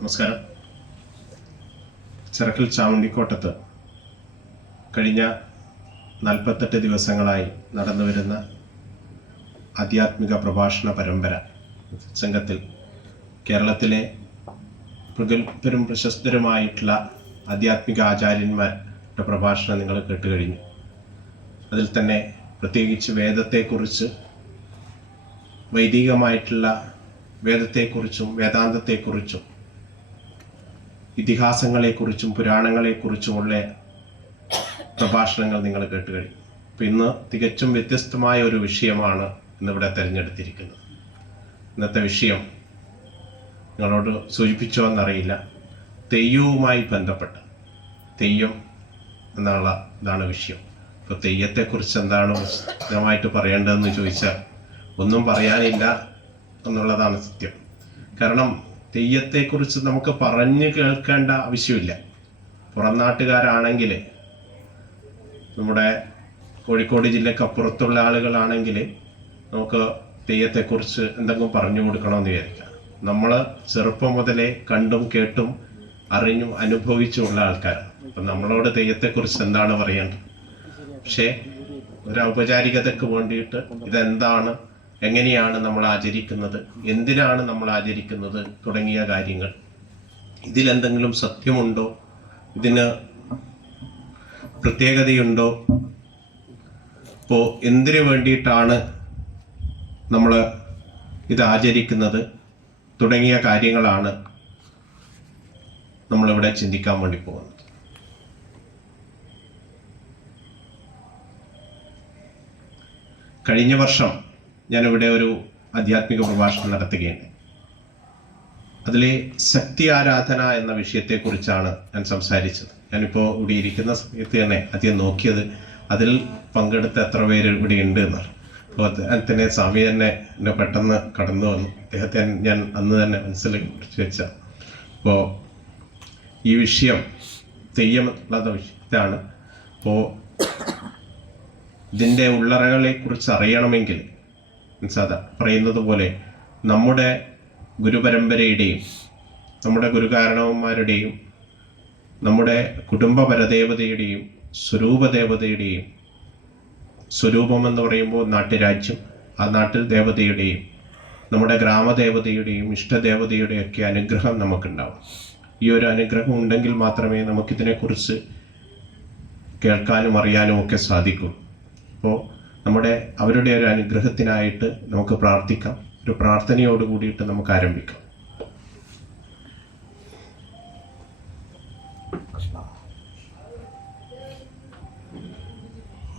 നമസ്കാരം. ചിറക്കൽ ചാമുണ്ടിക്കോട്ടത്ത് കഴിഞ്ഞ 48 ദിവസങ്ങളായി നടന്നു വരുന്ന ആധ്യാത്മിക പ്രഭാഷണ പരമ്പര സംഘത്തിൽ കേരളത്തിലെ പ്രഗത്ഭരും പ്രശസ്തരുമായിട്ടുള്ള ആധ്യാത്മിക ആചാര്യന്മാരുടെ പ്രഭാഷണം നിങ്ങൾ കേട്ടുകഴിഞ്ഞു. അതിൽ തന്നെ പ്രത്യേകിച്ച് വേദത്തെക്കുറിച്ച്, വൈദികമായിട്ടുള്ള വേദത്തെക്കുറിച്ചും വേദാന്തത്തെക്കുറിച്ചും ഇതിഹാസങ്ങളെക്കുറിച്ചും പുരാണങ്ങളെക്കുറിച്ചുമുള്ള പ്രഭാഷണങ്ങൾ നിങ്ങൾ കേട്ടുകഴിഞ്ഞു. അപ്പം ഇന്ന് തികച്ചും വ്യത്യസ്തമായ ഒരു വിഷയമാണ് ഇന്നിവിടെ തിരഞ്ഞെടുത്തിരിക്കുന്നത്. ഇന്നത്തെ വിഷയം നിങ്ങളോട് സൂചിപ്പിച്ചോ എന്നറിയില്ല, തെയ്യവുമായി ബന്ധപ്പെട്ട തെയ്യം ഇതാണ് വിഷയം. അപ്പോൾ തെയ്യത്തെക്കുറിച്ച് എന്താണ് വിശദമായിട്ട് പറയേണ്ടതെന്ന് ചോദിച്ചാൽ ഒന്നും പറയാനില്ല എന്നുള്ളതാണ് സത്യം. കാരണം തെയ്യത്തെക്കുറിച്ച് നമുക്ക് പറഞ്ഞു കേൾക്കേണ്ട ആവശ്യമില്ല. പുറം നാട്ടുകാരാണെങ്കിൽ, നമ്മുടെ കോഴിക്കോട് ജില്ലക്ക് അപ്പുറത്തുള്ള ആളുകളാണെങ്കിൽ നമുക്ക് തെയ്യത്തെക്കുറിച്ച് എന്തെങ്കിലും പറഞ്ഞു കൊടുക്കണമെന്ന് വിചാരിക്കാം. നമ്മൾ ചെറുപ്പം മുതലേ കണ്ടും കേട്ടും അറിഞ്ഞും അനുഭവിച്ചുമുള്ള ആൾക്കാരാണ്. അപ്പം നമ്മളോട് തെയ്യത്തെക്കുറിച്ച് എന്താണ് പറയേണ്ടത്? പക്ഷേ ഒരു ഔപചാരികതയ്ക്ക് വേണ്ടിയിട്ട് ഇതെന്താണ്, എങ്ങനെയാണ് നമ്മൾ ആചരിക്കുന്നത്, എന്തിനാണ് നമ്മൾ ആചരിക്കുന്നത് തുടങ്ങിയ കാര്യങ്ങൾ, ഇതിലെന്തെങ്കിലും സത്യമുണ്ടോ, ഇതിന് പ്രത്യേകതയുണ്ടോ, ഇപ്പോൾ എന്തിനു വേണ്ടിയിട്ടാണ് നമ്മൾ ഇത് ആചരിക്കുന്നത് തുടങ്ങിയ കാര്യങ്ങളാണ് നമ്മളിവിടെ ചിന്തിക്കാൻ വേണ്ടി പോകുന്നത്. കഴിഞ്ഞ വർഷം ഞാനിവിടെ ഒരു ആധ്യാത്മിക പ്രഭാഷണം നടത്തുകയുണ്ട്. അതിലെ ശക്തി ആരാധന എന്ന വിഷയത്തെക്കുറിച്ചാണ് ഞാൻ സംസാരിച്ചത്. ഞാനിപ്പോൾ ഇവിടെ ഇരിക്കുന്ന സമയത്ത് തന്നെ ആദ്യം നോക്കിയത് അതിൽ പങ്കെടുത്ത എത്ര പേര് ഇവിടെ ഉണ്ട് എന്നാണ്. അപ്പോൾ തന്നെ സ്വാമി തന്നെ എന്നെ പെട്ടെന്ന് കടന്നു വന്നു. അദ്ദേഹത്തെ ഞാൻ അന്ന് തന്നെ മനസ്സിൽ കുറിച്ച് വെച്ച. അപ്പോൾ ഈ വിഷയം തെയ്യം ഉള്ള വിഷയത്താണ്. അപ്പോൾ ഇതിൻ്റെ ഉള്ളറകളെ കുറിച്ച് അറിയണമെങ്കിൽ സാധാ പറയുന്നത് പോലെ നമ്മുടെ ഗുരുപരമ്പരയുടെയും നമ്മുടെ ഗുരുകാരണവന്മാരുടെയും നമ്മുടെ കുടുംബ പരദേവതയുടെയും സ്വരൂപദേവതയുടെയും, സ്വരൂപം എന്ന് പറയുമ്പോൾ നാട്ടുരാജ്യം, ആ നാട്ടിൽ ദേവതയുടെയും നമ്മുടെ ഗ്രാമദേവതയുടെയും ഇഷ്ടദേവതയുടെയും ഒക്കെ അനുഗ്രഹം നമുക്കുണ്ടാവും. ഈ ഒരു അനുഗ്രഹം ഉണ്ടെങ്കിൽ മാത്രമേ നമുക്കിതിനെക്കുറിച്ച് കേൾക്കാനും അറിയാനും ഒക്കെ സാധിക്കൂ. അപ്പോൾ അവരുടെ ഒരു അനുഗ്രഹത്തിനായിട്ട് നമുക്ക് പ്രാർത്ഥിക്കാം. ഒരു പ്രാർത്ഥനയോട് കൂടിയിട്ട് നമുക്ക് ആരംഭിക്കാം.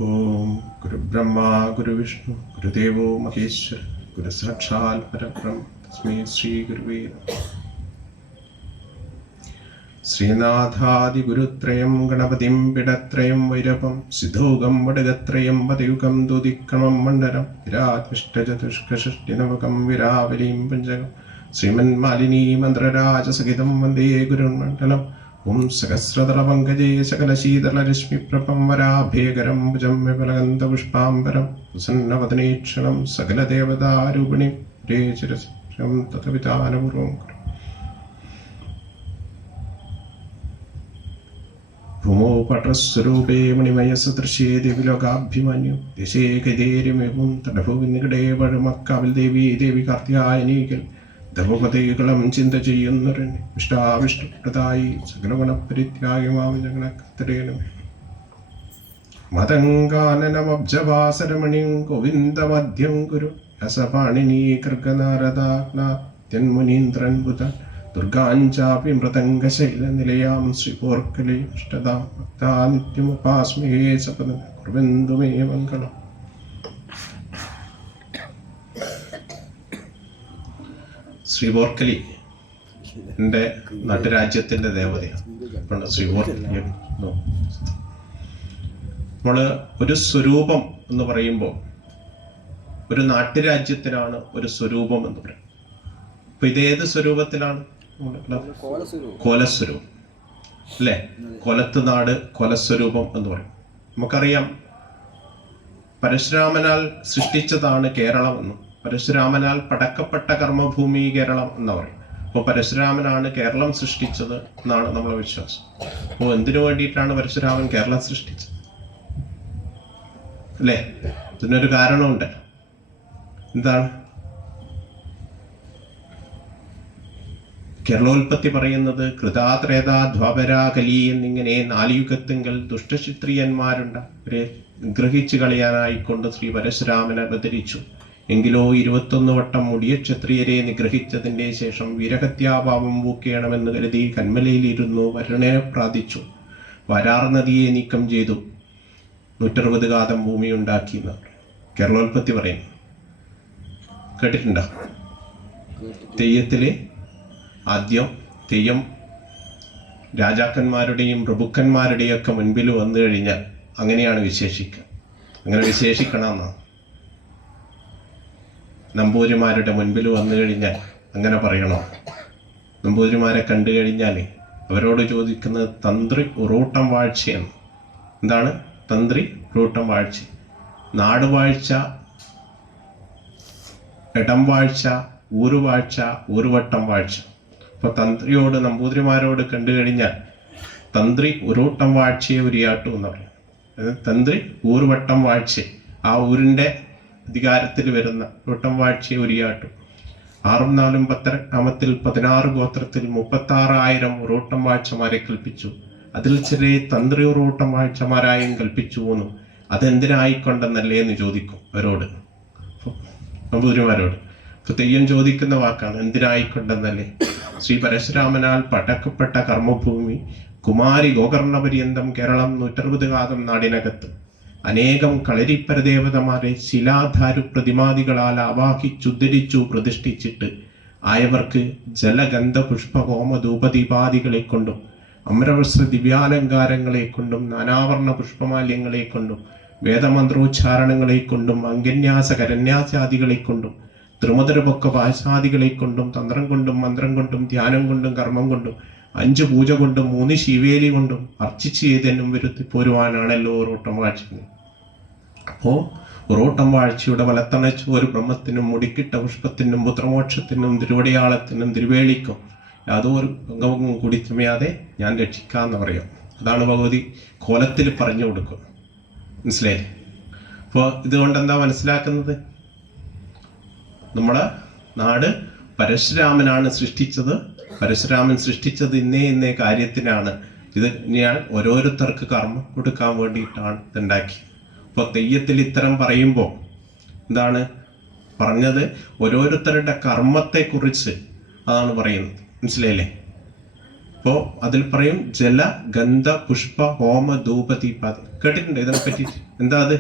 ഓം ഗുരുബ്രഹ്മ ഗുരുവിഷ്ണു ഗുരുദേവോ മഹേശ്വര ഗുരു സാക്ഷാൽ പരബ്രഹ്മ തസ്മൈ ശ്രീ ഗുരുവേ നമഃ. ശ്രീനാഥാദിഗുരുത്രയം ഗണപതിം പിടത്രയം വൈരവം സിദ്ധോകം വടകത്രയം പതയുഗം ദുദിക്രമം മണ്ഡലം വിരാത്മിഷ്ടചതുഷ്കഷഷ്ടിനവകം വിരാവലീം പഞ്ചകം ശ്രീമന്മാലിനീ മന്ത്രരാജസഹിതം വന്ദേ ഗുരുമണ്ഡലം. ഓം സഹസ്രതലപങ്കജേ സകലശീതളരശ്മിപ്രഭം വരാഭേകരം ഭുജം വിപലഗന്ധപുഷ്പാംബരം പ്രസന്നവദനേക്ഷണം സകലദേവതാരൂപിണി രേചിരം തഥവിധാനപൂർവം. ഭൂമോ പട്ടസ്വരൂപേ മണിമയസദൃശ്യേ ദേവിലോകാഭിമന്യു ദിശേ കൈതേരിമിവും തടഭൂവി നികടേ വഴുമക്കാവിൽ ദേവി കാർത്തിയായനീകൽ ധർമ്മപതേകളം ചിന്ത ചെയ്യുന്നൊരു ഇഷ്ടാവിഷ്ടപ്രദായി സകലഗുണപരിത്യാഗമാം ഞങ്ങളെ കത്തിരേണമേ. മതങ്കാനനമബ്ജവാസരമണിം ഗോവിന്ദമധ്യം ഗുരു രസപാണിനീ കൃഗനാരദാജ്ഞാത്യന്മുനീന്ദ്രൻ ബുധൻ ദുർഗാഞ്ചാപി മൃദംഗശൈലനിലയാം ശ്രീപോർക്കലി ഇഷ്ടതാം ഭക്താ നിത്യമുപാസ്മേ സപദം കുർവന്തു മേ മംഗളം. ശ്രീപോർക്കലി എൻ്റെ നാട്ടുരാജ്യത്തിൻ്റെ ദേവതയാണ്. ശ്രീപോർക്കലി നമ്മൾ ഒരു സ്വരൂപം എന്ന് പറയുമ്പോൾ ഒരു നാട്ടുരാജ്യത്തിനാണ് ഒരു സ്വരൂപം എന്ന് പറയുന്നത്. അപ്പൊ ഇതേത് സ്വരൂപത്തിലാണ്? കോലസ്വരൂപം അല്ലേ? കൊലത്ത് നാട് കൊലസ്വരൂപം എന്ന് പറയും. നമുക്കറിയാം, പരശുരാമനാൽ സൃഷ്ടിച്ചതാണ് കേരളം എന്നും പരശുരാമനാൽ പടക്കപ്പെട്ട കർമ്മഭൂമി കേരളം എന്ന് പറയും. അപ്പോൾ പരശുരാമനാണ് കേരളം സൃഷ്ടിച്ചത് എന്നാണ് നമ്മളെ വിശ്വാസം. അപ്പോൾ എന്തിനു വേണ്ടിയിട്ടാണ് പരശുരാമൻ കേരളം സൃഷ്ടിച്ചത് അല്ലേ? ഇതിനൊരു കാരണമുണ്ട്. എന്താണ്? കേരളോൽപ്പത്തി പറയുന്നത് കൃതാത്രേത ദ്വാപര കലി എന്നിങ്ങനെ 4 യുഗത്തിങ്കൽ ദുഷ്ടക്ഷത്രിയന്മാരുണ്ട്. അവരെ നിഗ്രഹിച്ചു കളയാനായിക്കൊണ്ട് ശ്രീ പരശുരാമൻ അവതരിച്ചു. എങ്കിലോ 21 വട്ടം മുടിയ ക്ഷത്രിയരെ നിഗ്രഹിച്ചതിൻ്റെ ശേഷം വീരഹത്യാഭാവം പൂക്കണമെന്ന് കരുതി കന്മലയിലിരുന്നു വരുണനെ പ്രാർത്ഥിച്ചു. വരാർ നദിയെ നീക്കം ചെയ്തു 160 കാതം ഭൂമി ഉണ്ടാക്കി എന്നാണ് കേരളോൽപ്പത്തി പറയുന്നു. കേട്ടിട്ടുണ്ടോ? തെയ്യത്തില് ആദ്യം തെയ്യം രാജാക്കന്മാരുടെയും പ്രഭുക്കന്മാരുടെയും ഒക്കെ മുൻപിൽ വന്നു കഴിഞ്ഞാൽ അങ്ങനെയാണ് വിശേഷിക്കുക. അങ്ങനെ വിശേഷിക്കണമെന്നാണ്. നമ്പൂതിരിമാരുടെ മുൻപിൽ വന്നു കഴിഞ്ഞാൽ അങ്ങനെ പറയണോ? നമ്പൂതിരിമാരെ കണ്ടു കഴിഞ്ഞാൽ അവരോട് ചോദിക്കുന്നത് തന്ത്രി ഉറൂട്ടം വാഴ്ചയാണ്. എന്താണ് തന്ത്രി ഉറൂട്ടം വാഴ്ച? നാടുവാഴ്ച, ഇടം വാഴ്ച, ഊരുവാഴ്ച, ഊരുവട്ടം വാഴ്ച. അപ്പോൾ തന്ത്രിയോട് നമ്പൂതിരിമാരോട് കണ്ടു കഴിഞ്ഞാൽ തന്ത്രി ഉരുവട്ടം വാഴ്ചയെ ഉരിയാട്ടു എന്ന് പറയും. തന്ത്രി ഊരുവട്ടം വാഴ്ച, ആ ഊരിൻ്റെ അധികാരത്തിൽ വരുന്ന ഉരുവട്ടം വാഴ്ചയെ ഉരിയാട്ടു. 6ഉം 4ഉം 10 16 ഗോത്രത്തിൽ 36,000 ഉരുവട്ടം വാഴ്ചമാരെ കൽപ്പിച്ചു. അതിൽ ചില തന്ത്രി ഉരുവട്ടം വാഴ്ചമാരായും കൽപ്പിച്ചു പോന്നു. അതെന്തിനായിക്കൊണ്ടെന്നല്ലേ എന്ന് ചോദിക്കും അവരോട്, നമ്പൂതിരിമാരോട്. ഇപ്പൊ തെയ്യം ചോദിക്കുന്ന വാക്കാണ് എന്തിനായിക്കൊണ്ടെന്നല്ലേ. ശ്രീ പരശുരാമനാൽ പടക്കപ്പെട്ട കർമ്മഭൂമി കുമാരി ഗോകർണപര്യന്തം കേരളം 160 കാതം നാടിനകത്ത് അനേകം കളരിപ്പരദേവതമാരെ ശിലാധാരു പ്രതിമാദികളാൽ ആവാഹിച്ചുദ്ധരിച്ചു പ്രതിഷ്ഠിച്ചിട്ട് ആയവർക്ക് ജലഗന്ധ പുഷ്പ ഹോമ ധൂപദീപാദികളെ കൊണ്ടും അമരവസ്ത്ര ദിവ്യാലങ്കാരങ്ങളെ കൊണ്ടും നാനാവർണ പുഷ്പമാല്യങ്ങളെ കൊണ്ടും വേദമന്ത്രോച്ചാരണങ്ങളെ കൊണ്ടും അംഗന്യാസ കരന്യാസാദികളെ കൊണ്ടും ത്രിമുദ്രപൊക്ക ഭാഷാദികളെ കൊണ്ടും തന്ത്രം കൊണ്ടും മന്ത്രം കൊണ്ടും ധ്യാനം കൊണ്ടും കർമ്മം കൊണ്ടും 5 പൂജ കൊണ്ടും 3 ശിവേലി കൊണ്ടും അർച്ചിച്ച് ചെയ്തതിനും വരുത്തി പോരുവാനാണല്ലോ ഉറൂട്ടം വാഴ്ച. അപ്പോൾ ഉറൂട്ടം വാഴ്ചയുടെ വലത്തണച്ചു ഒരു ബ്രഹ്മത്തിനും മുടിക്കിട്ട പുഷ്പത്തിനും പുത്രമോക്ഷത്തിനും തിരുവടിയാളത്തിനും തിരുവേളിക്കും യാതൊരു അംഗവും കൂടി ചമയാതെ ഞാൻ രക്ഷിക്കാമെന്ന് പറയാം. അതാണ് ഭഗവതി കോലത്തിൽ പറഞ്ഞു കൊടുക്കുക. മനസ്സിലായില്ലേ? അപ്പോൾ ഇതുകൊണ്ട് എന്താ മനസ്സിലാക്കുന്നത്? നമ്മുടെ നാട് പരശുരാമനാണ് സൃഷ്ടിച്ചത്. പരശുരാമൻ സൃഷ്ടിച്ചത് ഇന്നേ കാര്യത്തിനാണ്. ഇത് ഞാൻ ഓരോരുത്തർക്ക് കർമ്മം കൊടുക്കാൻ വേണ്ടിയിട്ടാണ് ഇതുണ്ടാക്കി. അപ്പോൾ തെയ്യത്തിൽ ഇത്തരം പറയുമ്പോൾ എന്താണ് പറഞ്ഞത്? ഓരോരുത്തരുടെ കർമ്മത്തെക്കുറിച്ച് അതാണ് പറയുന്നത്. മനസ്സിലായില്ലേ? അപ്പോൾ അതിൽ പറയും ജല ഗന്ധ പുഷ്പ ഹോമ ധൂപ ദീപാദി. കേട്ടിട്ടുണ്ട് ഇതിനെപ്പറ്റി? എന്താ അത്?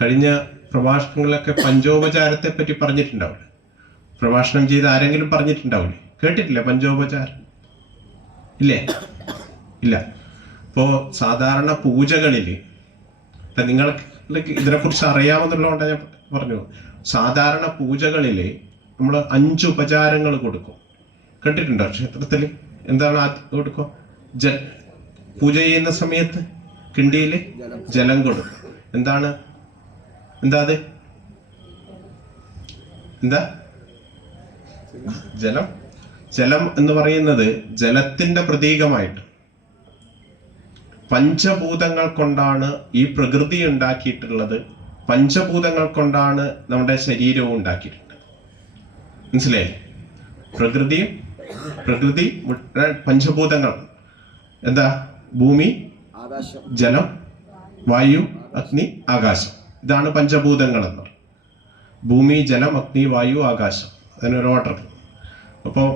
കഴിഞ്ഞ പ്രഭാഷണങ്ങളിലൊക്കെ പഞ്ചോപചാരത്തെ പറ്റി പറഞ്ഞിട്ടുണ്ടാവില്ലേ? പ്രഭാഷണം ചെയ്ത് ആരെങ്കിലും പറഞ്ഞിട്ടുണ്ടാവില്ലേ? കേട്ടിട്ടില്ലേ പഞ്ചോപചാരം? ഇല്ലേ? ഇല്ല. ഇപ്പോൾ സാധാരണ പൂജകളിൽ നിങ്ങൾക്ക് ഇതിനെക്കുറിച്ച് അറിയാമെന്നുള്ളതുകൊണ്ട് ഞാൻ പറഞ്ഞു. സാധാരണ പൂജകളിൽ നമ്മൾ 5 ഉപചാരങ്ങൾ കൊടുക്കും. കേട്ടിട്ടുണ്ടോ? ക്ഷേത്രത്തിൽ എന്താണ് ആദ്യം കൊടുക്കുക? പൂജ ചെയ്യുന്ന സമയത്ത് കിണ്ടിയിൽ ജലം കൊടുക്കും. എന്താ അത്? എന്താ ജലം? ജലം എന്ന് പറയുന്നത് ജലത്തിന്റെ പ്രതീകമായിട്ട് പഞ്ചഭൂതങ്ങൾ കൊണ്ടാണ് ഈ പ്രകൃതി ഉണ്ടാക്കിയിട്ടുള്ളത്. പഞ്ചഭൂതങ്ങൾ കൊണ്ടാണ് നമ്മുടെ ശരീരവും ഉണ്ടാക്കിയിട്ടുള്ളത്. മനസ്സിലായി? പ്രകൃതി പഞ്ചഭൂതങ്ങൾ എന്താ? ഭൂമി, ജലം, വായു, അഗ്നി, ആകാശം. ഇതാണ് പഞ്ചഭൂതങ്ങൾ എന്ന്. ഭൂമി, ജലം, അഗ്നി, വായു, ആകാശം. അതിനൊരു ഓർഡർ. അപ്പോൾ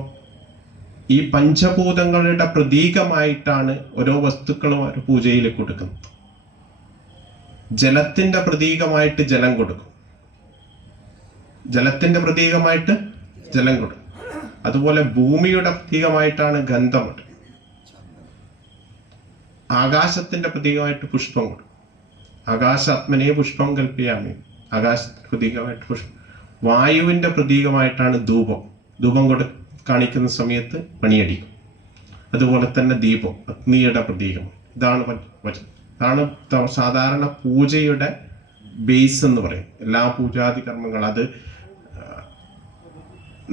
ഈ പഞ്ചഭൂതങ്ങളുടെ പ്രതീകമായിട്ടാണ് ഓരോ വസ്തുക്കളും ഒരു പൂജയിൽ കൊടുക്കുന്നത്. ജലത്തിന്റെ പ്രതീകമായിട്ട് ജലം കൊടുക്കും. ജലത്തിന്റെ പ്രതീകമായിട്ട് ജലം കൊടുക്കും. അതുപോലെ ഭൂമിയുടെ പ്രതീകമായിട്ടാണ് ഗന്ധം കൊടുക്കും. ആകാശത്തിന്റെ പ്രതീകമായിട്ട് പുഷ്പം കൊടുക്കും. ആകാശാത്മനെ പുഷ്പം കൽപ്പിയാമി. ആകാശത്തിന്റെ പ്രതീകമായിട്ട് പുഷ്പം. വായുവിന്റെ പ്രതീകമായിട്ടാണ് ധൂപം. ധൂപം കാണിക്കുന്ന സമയത്ത് മണിയടിക്കും. അതുപോലെ തന്നെ ദീപം അഗ്നിയുടെ പ്രതീകം. ഇതാണ് സാധാരണ പൂജയുടെ ബേസ് എന്ന് പറയും. എല്ലാ പൂജാതി കർമ്മങ്ങൾ അത്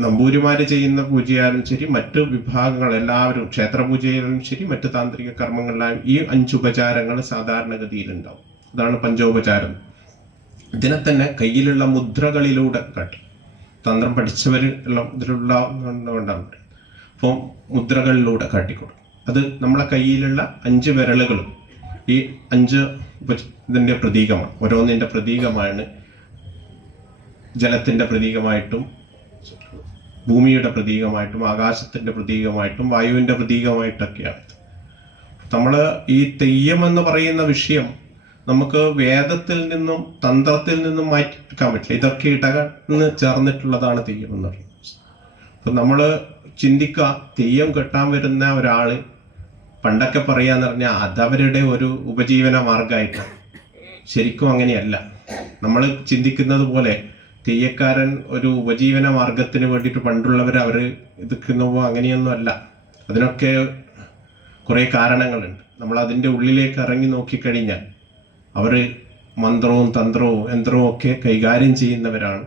നമ്പൂരിമാർ ചെയ്യുന്ന പൂജയാലും ശരി, മറ്റു വിഭാഗങ്ങൾ എല്ലാവരും ക്ഷേത്രപൂജയിലും ശരി, മറ്റു താന്ത്രിക കർമ്മങ്ങളിലായും ഈ 5 ഉപചാരങ്ങൾ സാധാരണഗതിയിലുണ്ടാവും. അതാണ് പഞ്ചോപചാരം. ഇതിനെ തന്നെ കയ്യിലുള്ള മുദ്രകളിലൂടെ കാട്ടി. തന്ത്രം പഠിച്ചവർ എല്ലാം ഇതിലുള്ള കൊണ്ടാണ്. അപ്പോൾ മുദ്രകളിലൂടെ കാട്ടിക്കൊടുക്കും. അത് നമ്മളെ കയ്യിലുള്ള 5 വിരലുകളും ഈ 5 ഇതിൻ്റെ പ്രതീകമാണ്. ഓരോന്നിൻ്റെ പ്രതീകമാണ്. ജലത്തിൻ്റെ പ്രതീകമായിട്ടും, ഭൂമിയുടെ പ്രതീകമായിട്ടും, ആകാശത്തിൻ്റെ പ്രതീകമായിട്ടും, വായുവിൻ്റെ പ്രതീകമായിട്ടൊക്കെയാണ്. നമ്മൾ ഈ തെയ്യം എന്ന് പറയുന്ന വിഷയം നമുക്ക് വേദത്തിൽ നിന്നും തന്ത്രത്തിൽ നിന്നും മാറ്റിയെടുക്കാൻ പറ്റില്ല. ഇതൊക്കെ ഇടകന്ന് ചേർന്നിട്ടുള്ളതാണ് തെയ്യം എന്ന് പറയുന്നത്. അപ്പം നമ്മൾ ചിന്തിക്കുക, തെയ്യം കെട്ടാൻ വരുന്ന ഒരാൾ പണ്ടൊക്കെ പറയാന്ന് പറഞ്ഞാൽ അതവരുടെ ഒരു ഉപജീവന മാർഗമായിട്ടാണ്. ശരിക്കും അങ്ങനെയല്ല. നമ്മൾ ചിന്തിക്കുന്നത് പോലെ തെയ്യക്കാരൻ ഒരു ഉപജീവന മാർഗത്തിന് വേണ്ടിയിട്ട് പണ്ടുള്ളവർ അവർ ഇതുക്കുമ്പോൾ അങ്ങനെയൊന്നും അല്ല. അതിനൊക്കെ കുറേ കാരണങ്ങളുണ്ട്. നമ്മൾ അതിൻ്റെ ഉള്ളിലേക്ക് ഇറങ്ങി നോക്കിക്കഴിഞ്ഞാൽ അവർ മന്ത്രവും തന്ത്രവും യന്ത്രവും ഒക്കെ കൈകാര്യം ചെയ്യുന്നവരാണ്.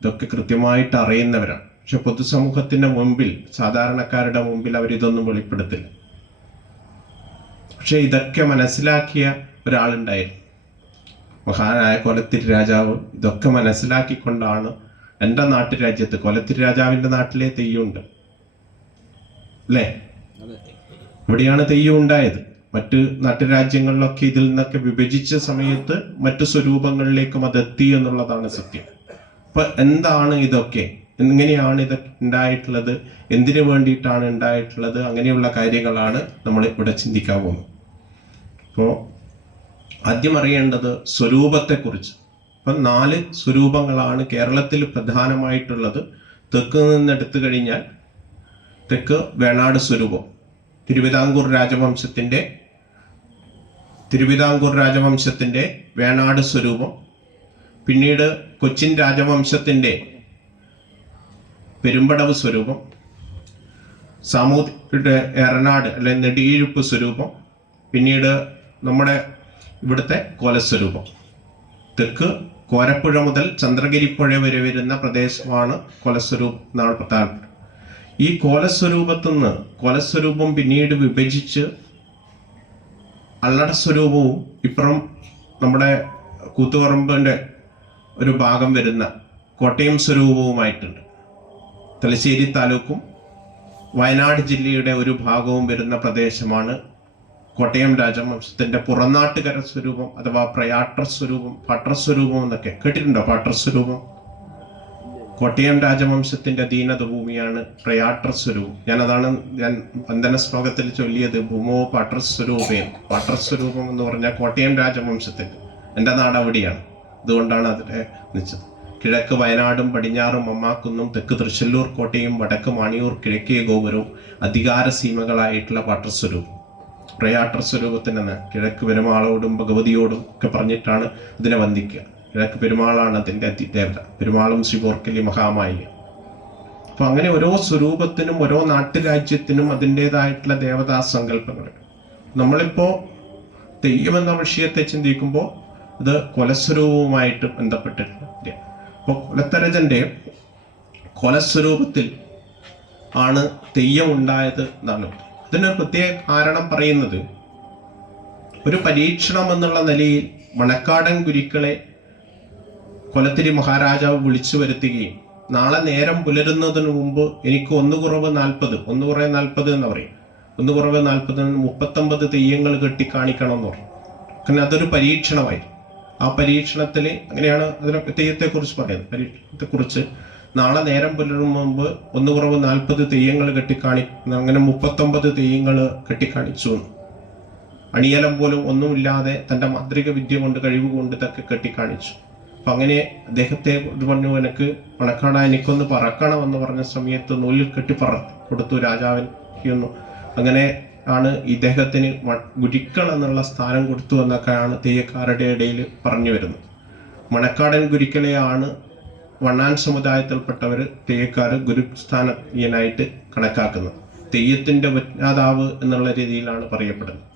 ഇതൊക്കെ കൃത്യമായിട്ട് അറിയുന്നവരാണ്. പക്ഷെ പൊതുസമൂഹത്തിൻ്റെ മുമ്പിൽ, സാധാരണക്കാരുടെ മുമ്പിൽ അവരിതൊന്നും വെളിപ്പെടുത്തില്ല. പക്ഷെ ഇതൊക്കെ മനസ്സിലാക്കിയ ഒരാളുണ്ടായിരുന്നു, മഹാനായ കൊലത്തിരി രാജാവ്. ഇതൊക്കെ മനസ്സിലാക്കിക്കൊണ്ടാണ് എൻ്റെ നാട്ടുരാജ്യത്ത്, കൊലത്തിരി രാജാവിൻ്റെ നാട്ടിലെ തെയ്യമുണ്ട് അല്ലേ, ഇവിടെയാണ് തെയ്യം ഉണ്ടായത്. മറ്റ് നാട്ടുരാജ്യങ്ങളിലൊക്കെ ഇതിൽ നിന്നൊക്കെ വിഭജിച്ച സമയത്ത് മറ്റു സ്വരൂപങ്ങളിലേക്കും അതെത്തി എന്നുള്ളതാണ് സത്യം. അപ്പൊ എന്താണ് ഇതൊക്കെ, എങ്ങനെയാണ് ഇതൊക്കെ ഉണ്ടായിട്ടുള്ളത്, എന്തിനു വേണ്ടിയിട്ടാണ് ഉണ്ടായിട്ടുള്ളത്, അങ്ങനെയുള്ള കാര്യങ്ങളാണ് നമ്മൾ ഇവിടെ ചിന്തിക്കാൻ പോകുന്നത്. അപ്പോൾ ആദ്യം അറിയേണ്ടത് സ്വരൂപത്തെക്കുറിച്ച്. അപ്പം 4 സ്വരൂപങ്ങളാണ് കേരളത്തിൽ പ്രധാനമായിട്ടുള്ളത്. തെക്ക് നിന്ന് എടുത്തു കഴിഞ്ഞാൽ തെക്ക് വേണാട് സ്വരൂപം, തിരുവിതാംകൂർ രാജവംശത്തിൻ്റെ വേണാട് സ്വരൂപം. പിന്നീട് കൊച്ചിൻ രാജവംശത്തിൻ്റെ പെരുമ്പടവ് സ്വരൂപം, സാമൂതിരിയുടെ ഏറനാട് അല്ലെ നെടിയിരുപ്പ് സ്വരൂപം, പിന്നീട് നമ്മുടെ ഇവിടുത്തെ കോലസ്വരൂപം. തെക്ക് കോരപ്പുഴ മുതൽ ചന്ദ്രഗിരിപ്പുഴ വരെ വരുന്ന പ്രദേശമാണ് കോലസ്വരൂപം എന്നാണ് പ്രധാനപ്പെട്ടത്. ഈ കോലസ്വരൂപത്തിൽ നിന്ന് കോലസ്വരൂപം പിന്നീട് വിഭജിച്ച് അള്ളട സ്വരൂപവും ഇപ്പുറം നമ്മുടെ കൂത്തുപറമ്പിൻ്റെ ഒരു ഭാഗം വരുന്ന കോട്ടയം സ്വരൂപവുമായിട്ടുണ്ട്. തലശ്ശേരി താലൂക്കും വയനാട് ജില്ലയുടെ ഒരു ഭാഗവും വരുന്ന പ്രദേശമാണ് കോട്ടയം രാജവംശത്തിന്റെ പുറനാട്ടുകര സ്വരൂപം അഥവാ പ്രയാട്ടർ സ്വരൂപം, പാട്ടർസ്വരൂപം എന്നൊക്കെ കേട്ടിട്ടുണ്ടോ? പാട്ടർസ്വരൂപം കോട്ടയം രാജവംശത്തിന്റെ അധീനത ഭൂമിയാണ് പ്രയാട്ടർ സ്വരൂപം. ഞാൻ വന്ദന ശ്ലോകത്തിൽ ചൊല്ലിയത് ഭൂമോ പാട്ടർസ്വരൂപേൻ. പാട്ടർസ്വരൂപം എന്ന് പറഞ്ഞാൽ കോട്ടയം രാജവംശത്തിന്റെ, എൻ്റെ നാട് അവിടെയാണ്. അതുകൊണ്ടാണ് അതിനെ നിച്ചത്. കിഴക്ക് വയനാടും പടിഞ്ഞാറും മമ്മാക്കുന്നും, തെക്ക് തൃശ്ശൂർ കോട്ടയും, വടക്ക് മാണിയൂർ, കിഴക്കേ ഗോപുരവും അധികാര സീമകളായിട്ടുള്ള പാട്ടർസ്വരൂപം. പ്രയാട്ടർ സ്വരൂപത്തിന് കിഴക്ക് പെരുമാളോടും ഭഗവതിയോടും ഒക്കെ പറഞ്ഞിട്ടാണ് ഇതിനെ വന്ദിക്കുക. കിഴക്ക് പെരുമാളാണ് അതിൻ്റെ അതിദേവത, പെരുമാളും ശ്രീപോർക്കലി മഹാമായി. അപ്പൊ അങ്ങനെ ഓരോ സ്വരൂപത്തിനും ഓരോ നാട്ടുരാജ്യത്തിനും അതിൻ്റെതായിട്ടുള്ള ദേവതാ സങ്കല്പങ്ങളുണ്ട്. നമ്മളിപ്പോ തെയ്യം എന്ന വിഷയത്തെ ചിന്തിക്കുമ്പോൾ ഇത് കൊലസ്വരൂപവുമായിട്ട് ബന്ധപ്പെട്ടിട്ടില്ല. അപ്പോൾ കൊലത്തരജന്റെ കൊലസ്വരൂപത്തിൽ ആണ് തെയ്യം ഉണ്ടായത് എന്നാണ്. ഇതിനൊരു പ്രത്യേക കാരണം പറയുന്നത്, ഒരു പരീക്ഷണം എന്നുള്ള നിലയിൽ മണക്കാടൻ ഗുരുക്കളെ കൊലത്തിരി മഹാരാജാവ് വിളിച്ചു വരുത്തുകയും നാളെ നേരം പുലരുന്നതിന് മുമ്പ് എനിക്ക് 1 കുറവ് 40 എന്ന് പറയും. 1 കുറവ് 40 39 തെയ്യങ്ങൾ കെട്ടിക്കാണിക്കണം എന്ന് പറഞ്ഞു. കാരണം അതൊരു പരീക്ഷണമായി. ആ പരീക്ഷണത്തിൽ അങ്ങനെയാണ് അതിനെ തെയ്യത്തെക്കുറിച്ച് പറയുന്നത്. പരീക്ഷണത്തെക്കുറിച്ച് നാളെ നേരം പുലരും മുമ്പ് 1 കുറവ് 40 തെയ്യങ്ങൾ അങ്ങനെ 39 തെയ്യങ്ങൾ കെട്ടിക്കാണിച്ചു. അണിയലം പോലും ഒന്നുമില്ലാതെ തൻ്റെ മാന്ത്രിക വിദ്യ കൊണ്ട്, കഴിവ് കൊണ്ട് ഇതൊക്കെ കെട്ടിക്കാണിച്ചു. അപ്പം അങ്ങനെ അദ്ദേഹത്തെ പറഞ്ഞു, എനിക്ക് പണക്കാട എനിക്കൊന്ന് പറക്കണമെന്ന് പറഞ്ഞ സമയത്ത് നൂലിൽ കെട്ടി കൊടുത്തു രാജാവിന്. അങ്ങനെ ആണ് ഇദ്ദേഹത്തിന് ഗുരുക്കൾ എന്നുള്ള സ്ഥാനം കൊടുത്തു എന്നൊക്കെയാണ് തെയ്യക്കാരുടെ ഇടയിൽ പറഞ്ഞു വരുന്നത്. മണക്കാടൻ ഗുരുക്കളെയാണ് വണ്ണാൻ സമുദായത്തിൽപ്പെട്ടവർ തെയ്യക്കാർ ഗുരുസ്ഥാനീയനായിട്ട് കണക്കാക്കുന്നത്. തെയ്യത്തിൻ്റെ വിജ്ഞാതാവ് എന്നുള്ള രീതിയിലാണ് പറയപ്പെടുന്നത്.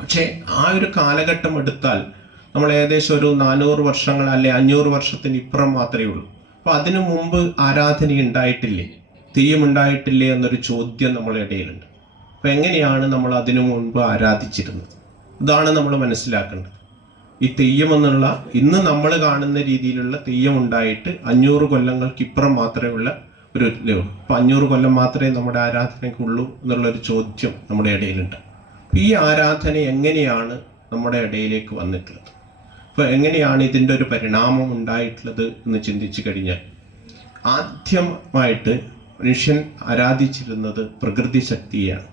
പക്ഷേ ആ ഒരു കാലഘട്ടം എടുത്താൽ നമ്മൾ ഏകദേശം ഒരു 400 വർഷങ്ങൾ അല്ലെ 500 വർഷത്തിന് ഇപ്പുറം മാത്രമേ ഉള്ളൂ. അപ്പൊ അതിനു മുമ്പ് ആരാധന ഉണ്ടായിട്ടില്ലേ, തെയ്യം ഉണ്ടായിട്ടില്ലേ എന്നൊരു ചോദ്യം നമ്മുടെ ഇടയിലുണ്ട്. അപ്പൊ എങ്ങനെയാണ് നമ്മൾ അതിനു മുൻപ് ആരാധിച്ചിരുന്നത്? ഇതാണ് നമ്മൾ മനസ്സിലാക്കേണ്ടത്. ഈ തെയ്യം എന്നുള്ള ഇന്ന് നമ്മൾ കാണുന്ന രീതിയിലുള്ള തെയ്യം ഉണ്ടായിട്ട് 500 കൊല്ലങ്ങൾക്കിപ്പുറം മാത്രമേ ഉള്ള ഒരു ഇപ്പൊ 500 കൊല്ലം മാത്രമേ നമ്മുടെ ആരാധനയ്ക്കുള്ളൂ എന്നുള്ളൊരു ചോദ്യം നമ്മുടെ ഇടയിലുണ്ട്. ഈ ആരാധന എങ്ങനെയാണ് നമ്മുടെ ഇടയിലേക്ക് വന്നിട്ടുള്ളത്? അപ്പൊ എങ്ങനെയാണ് ഇതിൻ്റെ ഒരു പരിണാമം ഉണ്ടായിട്ടുള്ളത് എന്ന് ചിന്തിച്ചു കഴിഞ്ഞാൽ, ആദ്യമായിട്ട് മനുഷ്യൻ ആരാധിച്ചിരുന്നത് പ്രകൃതി ശക്തിയാണ്.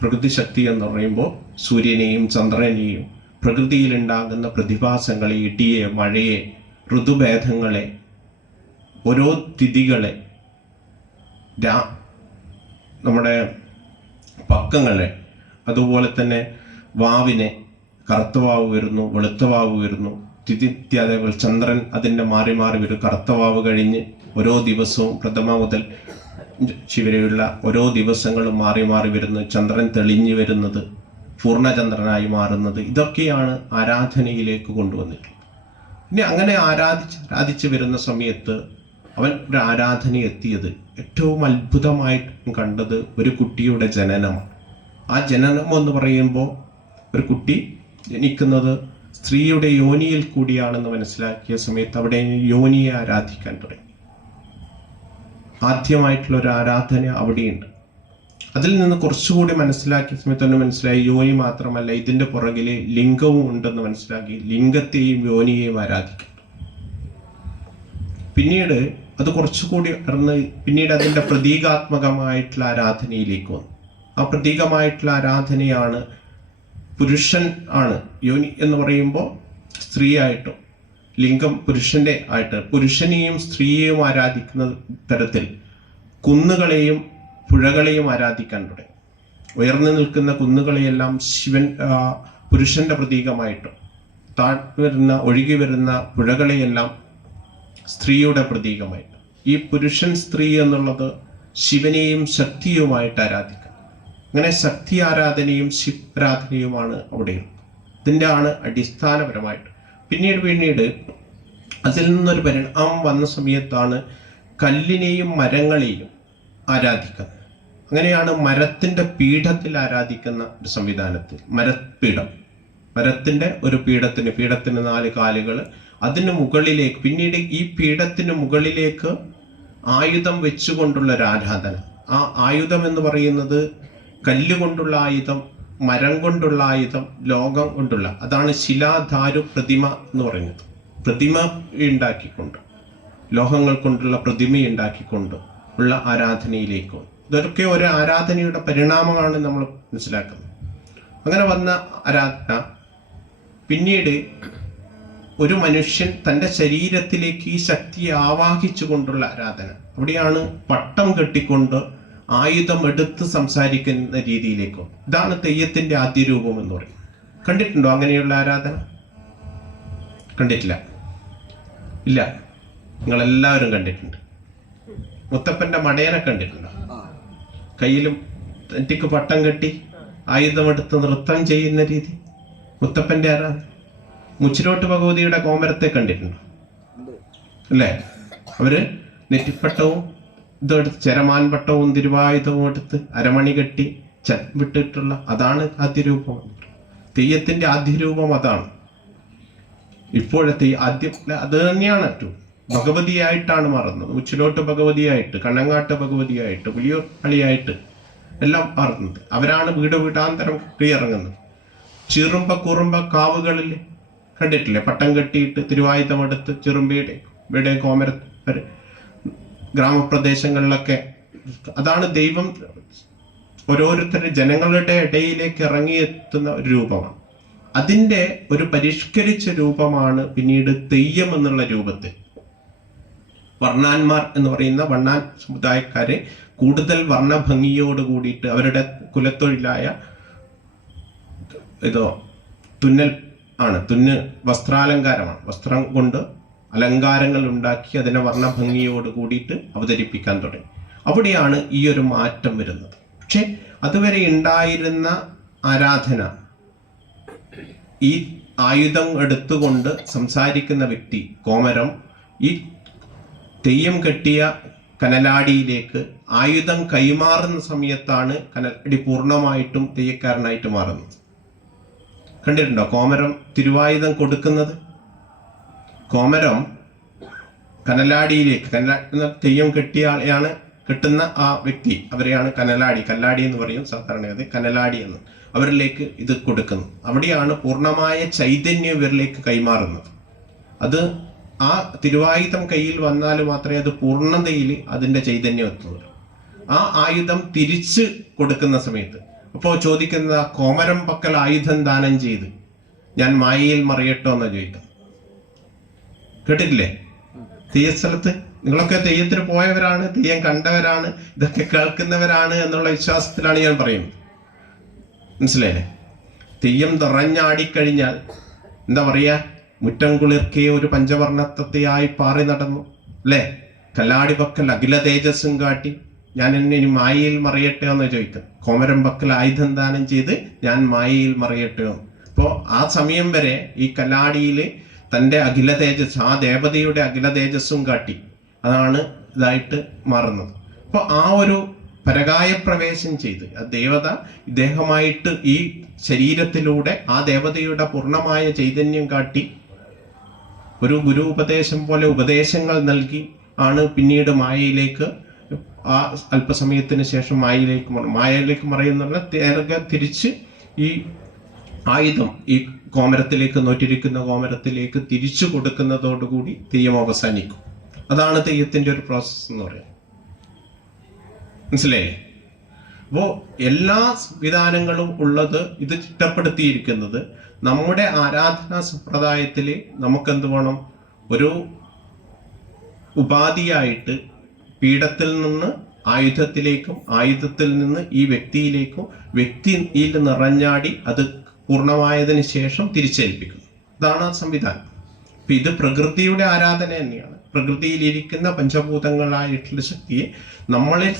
പ്രകൃതി ശക്തി എന്ന് പറയുമ്പോൾ സൂര്യനെയും ചന്ദ്രനെയും പ്രകൃതിയിലുണ്ടാകുന്ന പ്രതിഭാസങ്ങളെ, ഇടിയെ, മഴയെ, ഋതുഭേദങ്ങളെ, ഓരോ തിഥികളെ, നമ്മുടെ പക്കങ്ങളെ, അതുപോലെ തന്നെ വാവിനെ, കറുത്ത വാവ് വരുന്നു, വെളുത്ത വാവ് വരുന്നു, തിഥിത്യാദികൾ, ചന്ദ്രൻ അതിൻ്റെ മാറി മാറി വരും. കറുത്ത വാവ് കഴിഞ്ഞ് ഓരോ ദിവസവും പ്രഥമ മുതൽ വരെയുള്ള ഓരോ ദിവസങ്ങളും മാറി മാറി വരുന്നു. ചന്ദ്രൻ തെളിഞ്ഞു വരുന്നത്, പൂർണ്ണചന്ദ്രനായി മാറുന്നത്, ഇതൊക്കെയാണ് ആരാധനയിലേക്ക് കൊണ്ടുവന്നിട്ടുള്ളത്. ഇനി അങ്ങനെ ആരാധിച്ച് വരുന്ന സമയത്ത് അവൻ ഒരു ആരാധന എത്തിയത് ഏറ്റവും അത്ഭുതമായിട്ട് കണ്ടത് ഒരു കുട്ടിയുടെ ജനനമാണ്. ആ ജനനം എന്ന് പറയുമ്പോൾ ഒരു കുട്ടി ജനിക്കുന്നത് സ്ത്രീയുടെ യോനിയിൽ കൂടിയാണെന്ന് മനസ്സിലാക്കിയ സമയത്ത് അവിടെ യോനിയെ ആരാധിക്കാൻ തുടങ്ങി. ആദ്യമായിട്ടുള്ള ഒരു ആരാധന അവിടെയുണ്ട്. അതിൽ നിന്ന് കുറച്ചുകൂടി മനസ്സിലാക്കിയ സമയത്ത് തന്നെ മനസ്സിലായി യോനി മാത്രമല്ല ഇതിൻ്റെ പുറകിൽ ലിംഗവും ഉണ്ടെന്ന് മനസ്സിലാക്കി. ലിംഗത്തെയും യോനിയെയും ആരാധിക്കും. പിന്നീട് അത് കുറച്ചുകൂടി പിന്നീട് അതിൻ്റെ പ്രതീകാത്മകമായിട്ടുള്ള ആരാധനയിലേക്ക് വന്നു. ആ പ്രതീകമായിട്ടുള്ള ആരാധനയാണ് പുരുഷൻ ആണ്. യോനി എന്ന് പറയുമ്പോൾ സ്ത്രീ ആയിട്ടും ലിംഗം പുരുഷന്റെ ആയിട്ട് പുരുഷനെയും സ്ത്രീയെയും ആരാധിക്കുന്ന തരത്തിൽ കുന്നുകളെയും പുഴകളെയും ആരാധിക്കാൻ തുടങ്ങി. ഉയർന്നു നിൽക്കുന്ന കുന്നുകളെയെല്ലാം പുരുഷന്റെ പ്രതീകമായിട്ടും താഴ്ന്നു വരുന്ന ഒഴുകി വരുന്ന പുഴകളെയെല്ലാം സ്ത്രീയുടെ പ്രതീകമായിട്ട്, ഈ പുരുഷൻ സ്ത്രീ എന്നുള്ളത് ശിവനെയും ശക്തിയുമായിട്ട് ആരാധിക്കുക. അങ്ങനെ ശക്തി ആരാധനയും ശിവാരാധനയുമാണ് അവിടെയുള്ളത്. ഇതിൻ്റെ ആണ് അടിസ്ഥാനപരമായിട്ട്. പിന്നീട് അതിൽ നിന്നൊരു പരിണാമം വന്ന സമയത്താണ് കല്ലിനെയും മരങ്ങളെയും ആരാധിക്കുന്നത്. അങ്ങനെയാണ് മരത്തിൻ്റെ പീഠത്തിൽ ആരാധിക്കുന്ന ഒരു സംവിധാനത്തിൽ മരത്തിൻ്റെ ഒരു പീഠത്തിന് 4 കാലുകൾ, അതിന് മുകളിലേക്ക് പിന്നീട് ഈ പീഠത്തിന് മുകളിലേക്ക് ആയുധം വെച്ചുകൊണ്ടുള്ള ഒരു ആരാധന. ആ ആയുധം എന്ന് പറയുന്നത് കല്ലുകൊണ്ടുള്ള ആയുധം, മരം കൊണ്ടുള്ള ആയുധം, ലോകം കൊണ്ടുള്ള, അതാണ് ശിലാധാരു പ്രതിമ എന്ന് പറയുന്നത്. പ്രതിമ ഉണ്ടാക്കിക്കൊണ്ട്, ലോഹങ്ങൾ കൊണ്ടുള്ള പ്രതിമ ഉണ്ടാക്കിക്കൊണ്ട് ഉള്ള ആരാധനയിലേക്ക്. ഇതൊക്കെ ഒരു ആരാധനയുടെ പരിണാമമാണ് നമ്മൾ മനസ്സിലാക്കുന്നത്. അങ്ങനെ വന്ന ആരാധന പിന്നീട് ഒരു മനുഷ്യൻ തൻ്റെ ശരീരത്തിലേക്ക് ഈ ശക്തിയെ ആവാഹിച്ചു കൊണ്ടുള്ള ആരാധന. അവിടെയാണ് പട്ടം കെട്ടിക്കൊണ്ട് ആയുധം എടുത്ത് സംസാരിക്കുന്ന രീതിയിലേക്കോ. ഇതാണ് തെയ്യത്തിന്റെ ആദ്യ രൂപം എന്ന് പറയും. കണ്ടിട്ടുണ്ടോ അങ്ങനെയുള്ള ആരാധന? കണ്ടിട്ടില്ല? ഇല്ല, നിങ്ങളെല്ലാവരും കണ്ടിട്ടുണ്ട്. മുത്തപ്പന്റെ മടയനെ കണ്ടിട്ടുണ്ടോ? കയ്യിലും നെറ്റിക്ക് പട്ടം കെട്ടി ആയുധമെടുത്ത് നൃത്തം ചെയ്യുന്ന രീതി മുത്തപ്പന്റെ ആരാധന. മുച്ചിലോട്ട് ഭഗവതിയുടെ കോമരത്തെ കണ്ടിട്ടുണ്ടോ? അല്ലേ? അവര് നെറ്റിപ്പട്ടവും ഇതെടുത്ത് ചെരമാൻ പട്ടവും തിരുവായുധവും എടുത്ത് അരമണി കെട്ടി വിട്ടിട്ടുള്ള, അതാണ് ആദ്യരൂപം. തെയ്യത്തിന്റെ ആദ്യരൂപം അതാണ്. ഇപ്പോഴത്തെ അത് തന്നെയാണ്. ഭഗവതിയായിട്ടാണ് മാറുന്നത്. ഉച്ചിലോട്ട് ഭഗവതിയായിട്ട്, കണ്ണങ്ങാട്ട് ഭഗവതിയായിട്ട്, പുലിയൂർ കളിയായിട്ട് എല്ലാം മാറുന്നത്. അവരാണ് വീടാന്തരം കീഴറങ്ങുന്നത്. കുറുമ്പ കാവുകളിൽ കണ്ടിട്ടില്ലേ? പട്ടം കെട്ടിയിട്ട് തിരുവായുധമെടുത്ത് ചെറുമ്പയുടെ കോമര ഗ്രാമപ്രദേശങ്ങളിലൊക്കെ. അതാണ് ദൈവം ഓരോരുത്തരും ജനങ്ങളുടെ ഇടയിലേക്ക് ഇറങ്ങിയെത്തുന്ന ഒരു രൂപമാണ്. അതിൻ്റെ ഒരു പരിഷ്കരിച്ച രൂപമാണ് പിന്നീട് തെയ്യം എന്നുള്ള രൂപത്തിൽ. വർണ്ണാന്മാർ എന്ന് പറയുന്ന വണ്ണാൻ സമുദായക്കാരെ കൂടുതൽ വർണ്ണഭംഗിയോട് കൂടിയിട്ട് അവരുടെ കുലത്തൊഴിലായ തുന്നൽ ആണ്. വസ്ത്രാലങ്കാരമാണ്. വസ്ത്രം കൊണ്ട് അലങ്കാരങ്ങൾ ഉണ്ടാക്കി അതിനെ വർണ്ണഭംഗിയോട് കൂടിയിട്ട് അവതരിപ്പിക്കാൻ തുടങ്ങി. അവിടെയാണ് ഈ ഒരു മാറ്റം വരുന്നത്. പക്ഷെ അതുവരെ ഉണ്ടായിരുന്ന ആരാധന, ഈ ആയുധം എടുത്തുകൊണ്ട് സംസാരിക്കുന്ന വ്യക്തി, കോമരം, ഈ തെയ്യം കെട്ടിയ കനലാടിയിലേക്ക് ആയുധം കൈമാറുന്ന സമയത്താണ് കനലാടി പൂർണ്ണമായിട്ടും തെയ്യക്കാരനായിട്ട് മാറുന്നത്. കണ്ടിട്ടുണ്ടോ കോമരം തിരുവായുധം കൊടുക്കുന്നത്? കോമരം കനലാടിയിലേക്ക്, തെയ്യം കെട്ടിയ ആളെയാണ് കെട്ടുന്ന ആ വ്യക്തി, അവരെയാണ് കല്ലാടി എന്ന് പറയും സാധാരണ, അത് കനലാടി എന്ന്, അവരിലേക്ക് ഇത് കൊടുക്കുന്നു. അവിടെയാണ് പൂർണ്ണമായ ചൈതന്യം ഇവരിലേക്ക് കൈമാറുന്നത്. അത് ആ തിരുവായുധം കയ്യിൽ വന്നാൽ മാത്രമേ അത് പൂർണ്ണതയിൽ അതിൻ്റെ ചൈതന്യം എത്തുള്ളൂ. ആ ആയുധം തിരിച്ച് കൊടുക്കുന്ന സമയത്ത് അപ്പോൾ ചോദിക്കുന്ന കോമരം പക്കൽ ആയുധം ദാനം ചെയ്ത് ഞാൻ മായയിൽ മറിയട്ടോ എന്ന് ചോദിക്കാം. കേട്ടിട്ടില്ലേ? തെയ്യസ്ഥലത്ത് നിങ്ങളൊക്കെ തെയ്യത്തിന് പോയവരാണ്, തെയ്യം കണ്ടവരാണ്, ഇതൊക്കെ കേൾക്കുന്നവരാണ് എന്നുള്ള വിശ്വാസത്തിലാണ് ഞാൻ പറയുന്നത്. മനസ്സിലായില്ലേ? തെയ്യം നിറഞ്ഞാടിക്കഴിഞ്ഞാൽ എന്താ പറയാ, മുറ്റം കുളിർക്കെ ഒരു പഞ്ചവർണ്ണത്തത്തെയായി പാറി നടന്നു അല്ലേ? കല്ലാടി പക്കൽ അഖില തേജസ്സും കാട്ടി ഞാൻ എന്നെ ഇനി മായയിൽ മറിയട്ടെ എന്ന് ചോദിക്കും. കോമരം പക്കൽ ആയുധം ദാനം ചെയ്ത് ഞാൻ മായയിൽ മറിയട്ടെ എന്ന്. അപ്പോൾ ആ സമയം വരെ ഈ കല്ലാടിയിൽ തൻ്റെ അഖില തേജസ്, ആ ദേവതയുടെ അഖില തേജസ്സും കാട്ടി, അതാണ് ഇതായിട്ട് മാറുന്നത്. അപ്പോൾ ആ ഒരു പരകായ പ്രവേശം ചെയ്ത് ആ ദേവത ഇദ്ദേഹമായിട്ട് ഈ ശരീരത്തിലൂടെ ആ ദേവതയുടെ പൂർണ്ണമായ ചൈതന്യം കാട്ടി ഒരു ഗുരു ഉപദേശം പോലെ ഉപദേശങ്ങൾ നൽകി ആണ് പിന്നീട് മായയിലേക്ക്, ആ അല്പസമയത്തിന് ശേഷം മായയിലേക്ക് മറയുന്നുള്ള തിരിച്ച് ഈ ആയുധം ഈ കോമരത്തിലേക്ക്, നോറ്റിരിക്കുന്ന കോമരത്തിലേക്ക് തിരിച്ചു കൊടുക്കുന്നതോടുകൂടി തെയ്യം അവസാനിക്കും. അതാണ് തെയ്യത്തിൻ്റെ ഒരു പ്രോസസ്സ് എന്ന് പറയുന്നത്. മനസ്സിലായില്ലേ? അപ്പോൾ എല്ലാ സംവിധാനങ്ങളും ഉള്ളത് ഇത് ചിട്ടപ്പെടുത്തിയിരിക്കുന്നത് നമ്മുടെ ആരാധനാ സമ്പ്രദായത്തിൽ നമുക്കെന്ത് വേണം, ഒരു ഉപാധിയായിട്ട് പീഠത്തിൽ നിന്ന് ആയുധത്തിലേക്കും ആയുധത്തിൽ നിന്ന് ഈ വ്യക്തിയിലേക്കും വ്യക്തിയിൽ നിറഞ്ഞാടി അത് പൂർണ്ണമായതിനു ശേഷം തിരിച്ചേൽപ്പിക്കുന്നു. അതാണ് ആ സംവിധാനം. അപ്പം ഇത് പ്രകൃതിയുടെ ആരാധന തന്നെയാണ്. പ്രകൃതിയിലിരിക്കുന്ന പഞ്ചഭൂതങ്ങളായിട്ടുള്ള ശക്തിയെ നമ്മളിൽ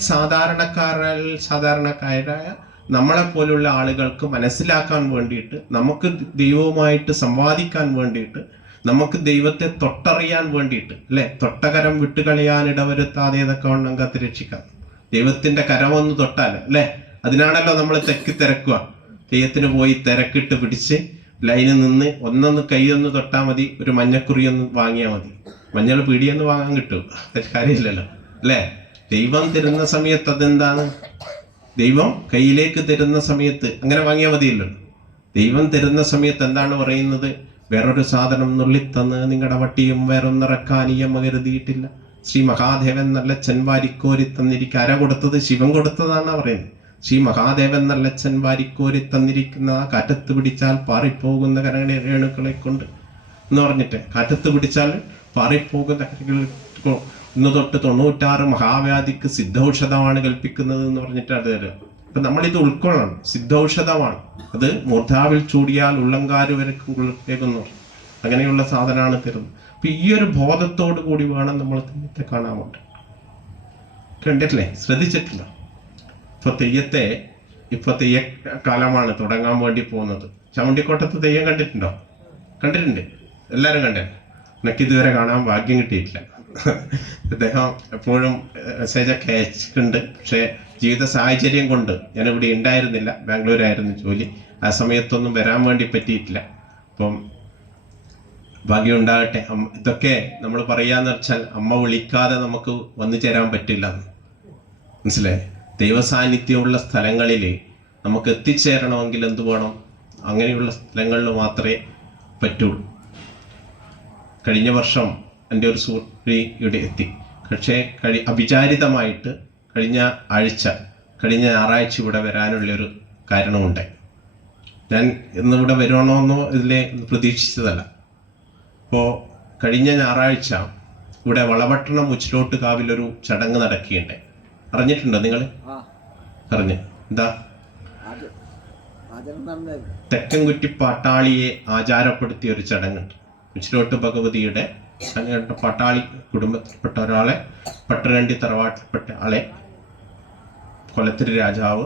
സാധാരണക്കാരായ നമ്മളെപ്പോലുള്ള ആളുകൾക്ക് മനസ്സിലാക്കാൻ വേണ്ടിയിട്ട്, നമുക്ക് ദൈവവുമായിട്ട് സംവാദിക്കാൻ വേണ്ടിയിട്ട്, നമുക്ക് ദൈവത്തെ തൊട്ടറിയാൻ വേണ്ടിയിട്ട് അല്ലെ, തൊട്ടകരം വിട്ടുകളയാനിടവരുത്താതെ ഏതൊക്കെ വണ്ണം കാത്ത് രക്ഷിക്കാം. ദൈവത്തിന്റെ കരമൊന്ന് തൊട്ടാൽ അല്ലെ, അതിനാണല്ലോ നമ്മൾ തിരക്കുക. തെയ്യത്തിന് പോയി തിരക്കിട്ട് പിടിച്ച് ലൈനിൽ നിന്ന് ഒന്നൊന്ന് കൈയൊന്ന് തൊട്ടാൽ മതി, ഒരു മഞ്ഞക്കുറി ഒന്ന് വാങ്ങിയാൽ മതി. മഞ്ഞൾ പീടിയെന്ന് വാങ്ങാൻ കിട്ടും, കാര്യമില്ലല്ലോ അല്ലേ? ദൈവം തരുന്ന സമയത്ത് അതെന്താണ്, ദൈവം കയ്യിലേക്ക് തരുന്ന സമയത്ത് അങ്ങനെ വാങ്ങിയാൽ മതിയല്ലോ. ദൈവം തരുന്ന സമയത്ത് എന്താണ് പറയുന്നത്, വേറൊരു സാധനം നുള്ളിത്തന്ന് നിങ്ങളുടെ വട്ടിയും വേറൊന്നിറക്കാനിയം കരുതിയിട്ടില്ല. ശ്രീ മഹാദേവൻ നല്ലച്ഛൻ വാരിക്കോരി തന്നിരിക്കുക. ആരാ കൊടുത്തത്? ശിവൻ കൊടുത്തതാണ് പറയുന്നത്. ശ്രീ മഹാദേവൻ നല്ലച്ഛൻ വാരിക്കോരി തന്നിരിക്കുന്ന കാറ്റത്ത് പിടിച്ചാൽ പാറിപ്പോകുന്ന രേണുക്കളെ കൊണ്ട് എന്ന് പറഞ്ഞിട്ട്, കാറ്റത്ത് പിടിച്ചാൽ പാറിപ്പോകുന്ന ഇന്ന് തൊട്ട് 96 മഹാവ്യാധിക്ക് സിദ്ധൌഷധമാണ് കൽപ്പിക്കുന്നത് എന്ന് പറഞ്ഞിട്ട് അത് തരും. അപ്പൊ നമ്മളിത് ഉൾക്കൊള്ളണം. സിദ്ധൌഷധമാണ് അത്, മൂർധാവിൽ ചൂടിയാൽ ഉള്ളങ്കാര് വരയ്ക്കുന്നു, അങ്ങനെയുള്ള സാധനമാണ് തരുന്നത്. അപ്പൊ ഈ ഒരു ബോധത്തോടു കൂടി വേണം നമ്മൾ തെയ്യത്തെ കാണാൻ വേണ്ടി. കണ്ടിട്ടില്ലേ? ശ്രദ്ധിച്ചിട്ടില്ല? ഇപ്പൊ തെയ്യത്തെ തെയ്യക്കാലമാണ് തുടങ്ങാൻ വേണ്ടി പോകുന്നത്. ചമ്മണ്ടിക്കോട്ടത്ത് തെയ്യം കണ്ടിട്ടുണ്ടോ? കണ്ടിട്ടുണ്ട്, എല്ലാവരും കണ്ടിട്ടുണ്ട്. എനിക്കിതുവരെ കാണാൻ ഭാഗ്യം കിട്ടിയിട്ടില്ല. അദ്ദേഹം എപ്പോഴും മെസ്സേജൊക്കെ അയച്ചിട്ടുണ്ട്. പക്ഷേ ജീവിത സാഹചര്യം കൊണ്ട് ഞാനിവിടെ ഉണ്ടായിരുന്നില്ല, ബാംഗ്ലൂരായിരുന്നു ജോലി. ആ സമയത്തൊന്നും വരാൻ വേണ്ടി പറ്റിയിട്ടില്ല. അപ്പം ഭാഗ്യം ഉണ്ടാകട്ടെ. ഇതൊക്കെ നമ്മൾ പറയാന്ന് വെച്ചാൽ അമ്മ വിളിക്കാതെ നമുക്ക് വന്നു ചേരാൻ പറ്റില്ല, മനസ്സിലായി? ദൈവസാന്നിധ്യമുള്ള സ്ഥലങ്ങളിൽ നമുക്ക് എത്തിച്ചേരണമെങ്കിൽ എന്ത് വേണം? അങ്ങനെയുള്ള സ്ഥലങ്ങളിൽ മാത്രമേ പറ്റുള്ളൂ. കഴിഞ്ഞ വർഷം എൻ്റെ ഒരു സുഹൃത്ത് ഇവിടെ എത്തി. പക്ഷേ അവിചാരിതമായിട്ട് കഴിഞ്ഞ ഞായറാഴ്ച ഇവിടെ വരാനുള്ളൊരു കാരണമുണ്ട്. ഞാൻ ഇന്നിവിടെ വരണമെന്നോ ഇതിലെ പ്രതീക്ഷിച്ചതല്ല. അപ്പോൾ കഴിഞ്ഞ ഞായറാഴ്ച ഇവിടെ വളപട്ടണം മുച്ചിലോട്ട് കാവിലൊരു ചടങ്ങ് നടക്കുകയുണ്ടായി. അറിഞ്ഞിട്ടുണ്ടോ നിങ്ങൾ? അറിഞ്ഞു? എന്താ? തെക്കൻകുറ്റി പാട്ടാളിയെ ആചാരപ്പെടുത്തിയ ഒരു ചടങ്ങുണ്ട്. മുച്ചിലോട്ട് ഭഗവതിയുടെ പട്ടാളി കുടുംബത്തിൽപ്പെട്ട ഒരാളെ, പട്ടരണ്ടി തറവാട്ടിൽപ്പെട്ട ആളെ കൊലത്തിരി രാജാവ്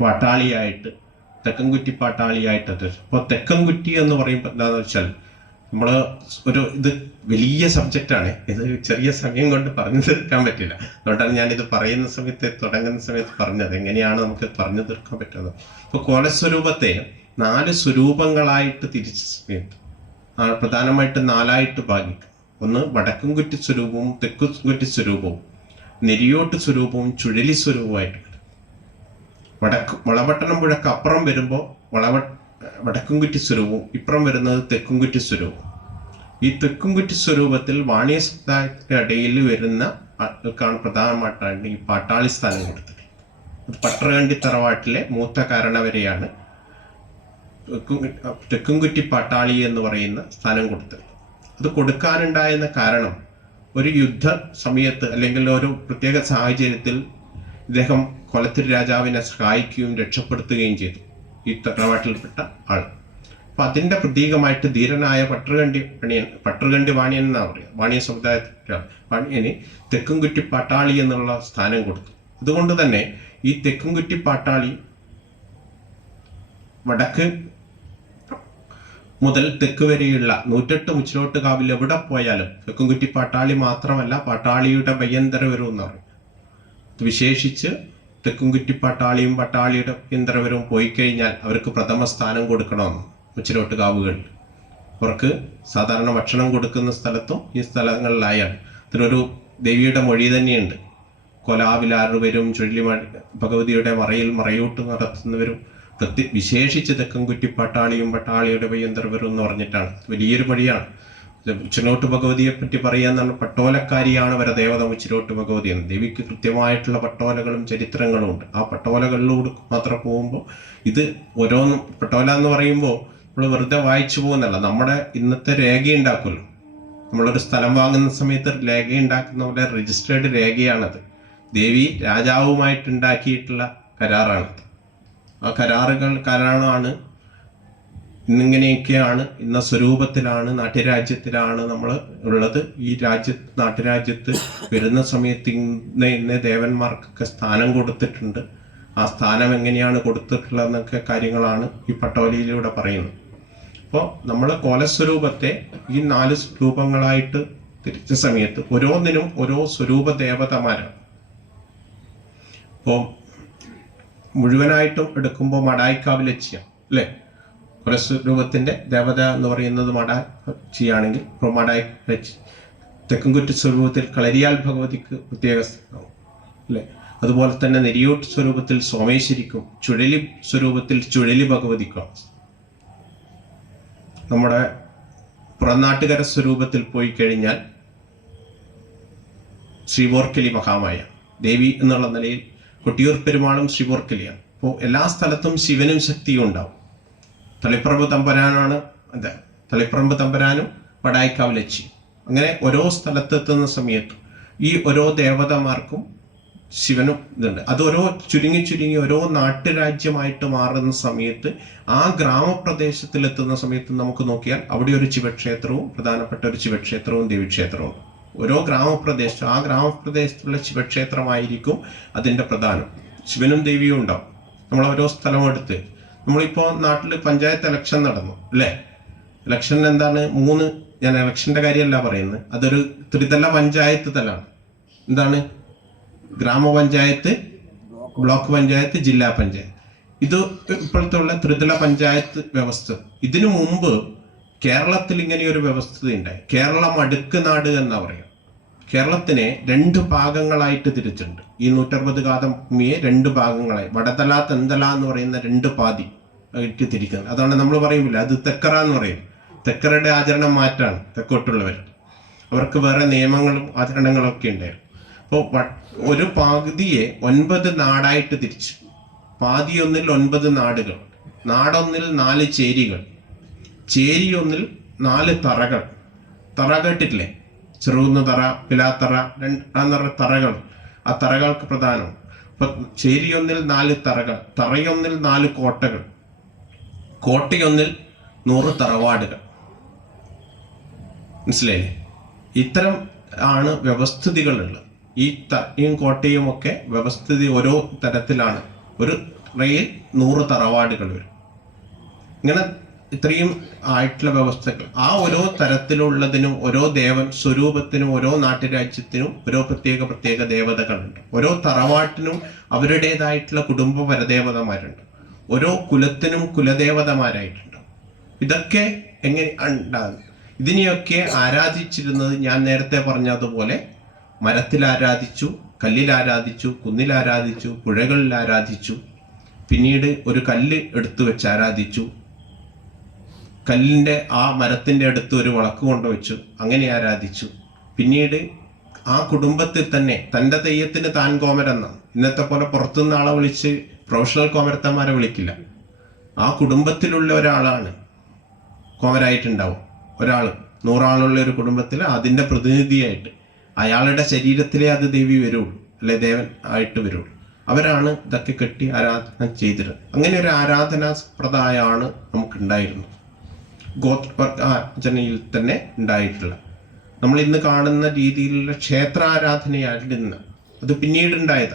പാട്ടാളിയായിട്ട്, തെക്കൻകുറ്റി പാട്ടാളിയായിട്ട്. അപ്പോൾ തെക്കൻകുറ്റി എന്ന് പറയുമ്പോൾ എന്താണെന്ന് വെച്ചാൽ നമ്മൾ ഇത് വലിയ സബ്ജക്റ്റാണ്. ഇത് ചെറിയ സമയം കൊണ്ട് പറഞ്ഞു തീർക്കാൻ പറ്റില്ല. അതുകൊണ്ടാണ് ഞാനിത് പറയുന്ന സമയത്ത്, തുടങ്ങുന്ന സമയത്ത് പറഞ്ഞത് എങ്ങനെയാണ് നമുക്ക് പറഞ്ഞു തീർക്കാൻ പറ്റുന്നത്. ഇപ്പോൾ കോലസ്വരൂപത്തെ 4 സ്വരൂപങ്ങളായിട്ട് തിരിച്ച സമയത്ത് പ്രധാനമായിട്ട് 4ആയിട്ട് ഭാഗിക്കും. ഒന്ന് വടക്കുംകുറ്റി സ്വരൂപവും തെക്കുംകുറ്റി സ്വരൂപവും നെരിയോട്ട് സ്വരൂപവും ചുഴലി സ്വരൂപമായിട്ട്. വളപട്ടണം പുഴക്ക് അപ്പുറം വരുമ്പോൾ വടക്കുംകുറ്റി സ്വരൂപവും ഇപ്പുറം വരുന്നത് തെക്കുംകുറ്റി സ്വരൂപവും. ഈ തെക്കുംകുറ്റി സ്വരൂപത്തിൽ വാണിയ സമുദായത്തിന്റെ ഇടയിൽ വരുന്ന ആൾക്കാണ് പ്രധാനമായിട്ടാണ് ഈ പാട്ടാളി സ്ഥാനം കൊടുത്തത്. അത് പട്ടറകണ്ടി തറവാട്ടിലെ മൂത്ത കാരണവരെയാണ് തെക്കുംകുറ്റി പാട്ടാളി എന്ന് പറയുന്ന സ്ഥാനം കൊടുത്തത്. അത് കൊടുക്കാനുണ്ടായിരുന്ന കാരണം ഒരു യുദ്ധ സമയത്ത് അല്ലെങ്കിൽ ഒരു പ്രത്യേക സാഹചര്യത്തിൽ ഇദ്ദേഹം കൊലത്തിരി രാജാവിനെ സഹായിക്കുകയും രക്ഷപ്പെടുത്തുകയും ചെയ്തു, ഈ തറവാട്ടിൽപ്പെട്ട ആൾ. അപ്പൊ അതിന്റെ പ്രതീകമായിട്ട് ധീരനായ പട്ടർകണ്ടി വാണിയൻ എന്നാ പറയുക, വാണിയ സമുദായത്തിലെ വാണിയന് തെക്കുംകുറ്റി പാട്ടാളി എന്നുള്ള സ്ഥാനം കൊടുത്തു. അതുകൊണ്ട് തന്നെ ഈ തെക്കുംകുറ്റി പാട്ടാളി വടക്ക് മുതൽ തെക്ക് വരെയുള്ള 108 മുച്ചിലോട്ട് കാവിൽ എവിടെ പോയാലും തെക്കുംകുറ്റി പാട്ടാളി മാത്രമല്ല, പാട്ടാളിയുടെ ബയ്യന്തരവരും എന്ന് പറയും. വിശേഷിച്ച് തെക്കുംകുറ്റി പാട്ടാളിയും പട്ടാളിയുടെ ബയ്യന്തരവരും പോയി കഴിഞ്ഞാൽ അവർക്ക് പ്രഥമ സ്ഥാനം കൊടുക്കണമെന്ന് മുച്ചിലോട്ട് കാവുകളിൽ. അവർക്ക് സാധാരണ ഭക്ഷണം കൊടുക്കുന്ന സ്ഥലത്തും ഈ സ്ഥലങ്ങളിലായാണ്. ഇതിനൊരു ദേവിയുടെ മൊഴി തന്നെയുണ്ട്. കൊലാവിലാറുവരും ചുഴലി ഭഗവതിയുടെ മറയിൽ മറയൂട്ട് നടത്തുന്നവരും വിശേഷിച്ച് തെക്കുംകുറ്റി പാട്ടാളിയും പട്ടാളിയുടെ ബയ്യന്തരവരും എന്ന് പറഞ്ഞിട്ടാണ്. വലിയൊരു മൊഴിയാണ്. ഉച്ചിലോട്ട് ഭഗവതിയെ പറ്റി പറയാന്നാണ്. പട്ടോലക്കാരിയാണ് വരെ ദേവത ഉച്ചിലോട്ട് ഭഗവതി എന്ന്. ദേവിക്ക് കൃത്യമായിട്ടുള്ള പട്ടോലകളും ചരിത്രങ്ങളും ഉണ്ട്. ആ പട്ടോലകളിലൂടെ മാത്രം പോകുമ്പോൾ ഇത് ഓരോന്നും പട്ടോല എന്ന് പറയുമ്പോൾ നമ്മൾ വെറുതെ വായിച്ചു പോകുന്നല്ല, നമ്മുടെ ഇന്നത്തെ രേഖ ഉണ്ടാക്കുമല്ലോ. നമ്മളൊരു സ്ഥലം വാങ്ങുന്ന സമയത്ത് രേഖ ഉണ്ടാക്കുന്ന പോലെ രജിസ്റ്റേർഡ് രേഖയാണത്. ദേവി രാജാവുമായിട്ട് ഉണ്ടാക്കിയിട്ടുള്ള കരാറാണത്. ആ കരാറാണ് ഇന്നിങ്ങനെയൊക്കെയാണ്, ഇന്ന സ്വരൂപത്തിലാണ്, നാട്യരാജ്യത്തിലാണ് നമ്മൾ ഉള്ളത്. ഈ നാട്ടുരാജ്യത്ത് വരുന്ന സമയത്ത് ഇന്ന ദേവന്മാർക്കൊക്കെ സ്ഥാനം കൊടുത്തിട്ടുണ്ട്. ആ സ്ഥാനം എങ്ങനെയാണ് കൊടുത്തിട്ടുള്ളതെന്നൊക്കെ കാര്യങ്ങളാണ് ഈ പട്ടോലിയിലൂടെ പറയുന്നത്. അപ്പോൾ നമ്മൾ കോലസ്വരൂപത്തെ ഈ 4 സ്വരൂപങ്ങളായിട്ട് തിരിച്ച സമയത്ത് ഓരോന്നിനും ഓരോ സ്വരൂപ ദേവതമാരാണ്. അപ്പോൾ മുഴുവനായിട്ടും എടുക്കുമ്പോൾ മടായിക്കാവിലച്ചിയ അല്ലേ, കോലസ്വരൂപത്തിന്റെ ദേവത എന്ന് പറയുന്നത് മടാച്ചിയാണെങ്കിൽ ഇപ്പോൾ മടായിക്കാവിലച്ചി. തെക്കുംകുറ്റി സ്വരൂപത്തിൽ കളരിയാൽ ഭഗവതിക്ക് പ്രത്യേക സ്ഥാനവും അല്ലേ. അതുപോലെ തന്നെ നെരിയോട്ട് സ്വരൂപത്തിൽ സോമേശ്വരിക്കും, ചുഴലി സ്വരൂപത്തിൽ ചുഴലി ഭഗവതിക്കും. നമ്മുടെ പുറനാട്ടുകര സ്വരൂപത്തിൽ പോയി കഴിഞ്ഞാൽ ശ്രീവോർക്കലി മഹാമായ ദേവി എന്നുള്ള നിലയിൽ കൊട്ടിയൂർ പെരുമാളും ശ്രീവോർക്കലിയാണ്. അപ്പോൾ എല്ലാ സ്ഥലത്തും ശിവനും ശക്തിയും ഉണ്ടാവും. തളിപ്പറമ്പ് തമ്പരാനും വടായിക്കാവിലച്ചി, അങ്ങനെ ഓരോ സ്ഥലത്തെത്തുന്ന സമയത്തും ഈ ഓരോ ദേവതമാർക്കും ശിവനും ഇതുണ്ട്. അത് ചുരുങ്ങി ഓരോ നാട്ടുരാജ്യമായിട്ട് മാറുന്ന സമയത്ത് ആ ഗ്രാമപ്രദേശത്തിലെത്തുന്ന സമയത്ത് നമുക്ക് നോക്കിയാൽ അവിടെ ഒരു ശിവക്ഷേത്രവും, പ്രധാനപ്പെട്ട ഒരു ശിവക്ഷേത്രവും ദേവീക്ഷേത്രവും. ഓരോ ഗ്രാമപ്രദേശം, ആ ഗ്രാമപ്രദേശത്തുള്ള ശിവക്ഷേത്രമായിരിക്കും അതിൻ്റെ പ്രധാനം. ശിവനും ദേവിയും ഉണ്ടാവും. നമ്മൾ ഓരോ സ്ഥലമെടുത്ത് നമ്മളിപ്പോൾ നാട്ടിൽ പഞ്ചായത്ത് ഇലക്ഷൻ നടന്നു അല്ലേ. ഇലക്ഷൻ എന്താണ്? ഞാൻ ഇലക്ഷൻ്റെ കാര്യമല്ല പറയുന്നത്, അതൊരു ത്രിതല പഞ്ചായത്ത് തലമാണ്. എന്താണ്? ഗ്രാമപഞ്ചായത്ത്, ബ്ലോക്ക് പഞ്ചായത്ത്, ജില്ലാ പഞ്ചായത്ത്. ഇത് ഇപ്പോഴത്തെ ഉള്ള ത്രിതല പഞ്ചായത്ത് വ്യവസ്ഥ. ഇതിനു മുമ്പ് കേരളത്തിൽ ഇങ്ങനെ ഒരു വ്യവസ്ഥ ഉണ്ടായി. കേരളം അടുക്ക് നാട് എന്നാ പറയുക. കേരളത്തിനെ 2 ഭാഗങ്ങളായിട്ട് തിരിച്ചിട്ടുണ്ട്. ഈ 160 ഗാഥം ഭൂമിയെ 2 ഭാഗങ്ങളായി, വടതല തെന്തല എന്ന് പറയുന്ന 2 പാതി ആയിട്ട് തിരിക്കുന്നത്. അതാണ് നമ്മൾ പറയുന്നില്ല, അത് തെക്കറ എന്ന് പറയും. തെക്കറയുടെ ആചരണം മാറ്റാണ് തെക്കോട്ടുള്ളവർ. അവർക്ക് വേറെ നിയമങ്ങളും ആചരണങ്ങളും ഒക്കെ ഉണ്ടായിരുന്നു. അപ്പോൾ ഒരു പകുതിയെ 9 നാടായിട്ട് തിരിച്ചു. പാതി ഒന്നിൽ 9 നാടുകൾ, നാടൊന്നിൽ 4 ചേരികൾ, ചേരി ഒന്നിൽ 4 തറകൾ. തറ കേട്ടിട്ടില്ലേ? ചെറുകുന്ന തറ, പിലാത്തറ, 2 തറകൾ. ആ തറകൾക്ക് പ്രധാനം. അപ്പൊ ചേരിയൊന്നിൽ 4 തറകൾ, തറയൊന്നിൽ 4 കോട്ടകൾ, കോട്ടയൊന്നിൽ 100 തറവാടുകൾ. മനസ്സിലായില്ലേ? ഇത്തരം ആണ് വ്യവസ്ഥിതികളുള്ളത്. ഈ തറയും കോട്ടയും ഒക്കെ വ്യവസ്ഥിതി ഓരോ തരത്തിലാണ്. ഒരു റയിൽ 100 തറവാടുകൾ വരും. ഇങ്ങനെ ഇത്രയും ആയിട്ടുള്ള വ്യവസ്ഥകൾ, ആ ഓരോ തരത്തിലുള്ളതിനും ഓരോ ദേവൻ സ്വരൂപത്തിനും ഓരോ നാട്ടുരാജ്യത്തിനും ഓരോ പ്രത്യേക ദേവതകളുണ്ട്. ഓരോ തറവാട്ടിനും അവരുടേതായിട്ടുള്ള കുടുംബ പരദേവതമാരുണ്ട്. ഓരോ കുലത്തിനും കുലദേവതമാരായിട്ടുണ്ട്. ഇതൊക്കെ എങ്ങനെ ഉണ്ടാകും? ഇതിനെയൊക്കെ ആരാധിച്ചിരുന്നത് ഞാൻ നേരത്തെ പറഞ്ഞതുപോലെ മരത്തിൽ ആരാധിച്ചു, കല്ലിൽ ആരാധിച്ചു, കുന്നിൽ ആരാധിച്ചു, പുഴകളിൽ ആരാധിച്ചു. പിന്നീട് ഒരു കല്ല് എടുത്തു വെച്ച് ആരാധിച്ചു. കല്ലിൻ്റെ ആ മരത്തിൻ്റെ അടുത്ത് ഒരു വിളക്ക് കൊണ്ടുവച്ചു, അങ്ങനെ ആരാധിച്ചു. പിന്നീട് ആ കുടുംബത്തിൽ തന്നെ തൻ്റെ തെയ്യത്തിന് താൻ കോമരെന്നാണ്. ഇന്നത്തെ പോലെ പുറത്തുനിന്ന് ആളെ വിളിച്ച് പ്രൊഫഷണൽ കോമരത്തന്മാരെ വിളിക്കില്ല. ആ കുടുംബത്തിലുള്ള ഒരാളാണ് കോമരായിട്ടുണ്ടാവും. ഒരാൾ 100 ആളുള്ള ഒരു കുടുംബത്തിൽ അതിൻ്റെ പ്രതിനിധിയായിട്ട് അയാളുടെ ശരീരത്തിലേ അത് ദേവി വരുള്ളൂ, അല്ലെ ദേവൻ ആയിട്ട് വരുള്ളൂ. അവരാണ് ഇതൊക്കെ കെട്ടി ആരാധന ചെയ്തിരുന്നത്. അങ്ങനെ ഒരു ആരാധനാ സമ്പ്രദായമാണ് നമുക്കുണ്ടായിരുന്നത്. ഗോത്രജനയിൽ തന്നെ ഉണ്ടായിട്ടുള്ള നമ്മൾ ഇന്ന് കാണുന്ന രീതിയിലുള്ള ക്ഷേത്രാരാധനയായിരുന്നു അത് പിന്നീട് ഉണ്ടായത്.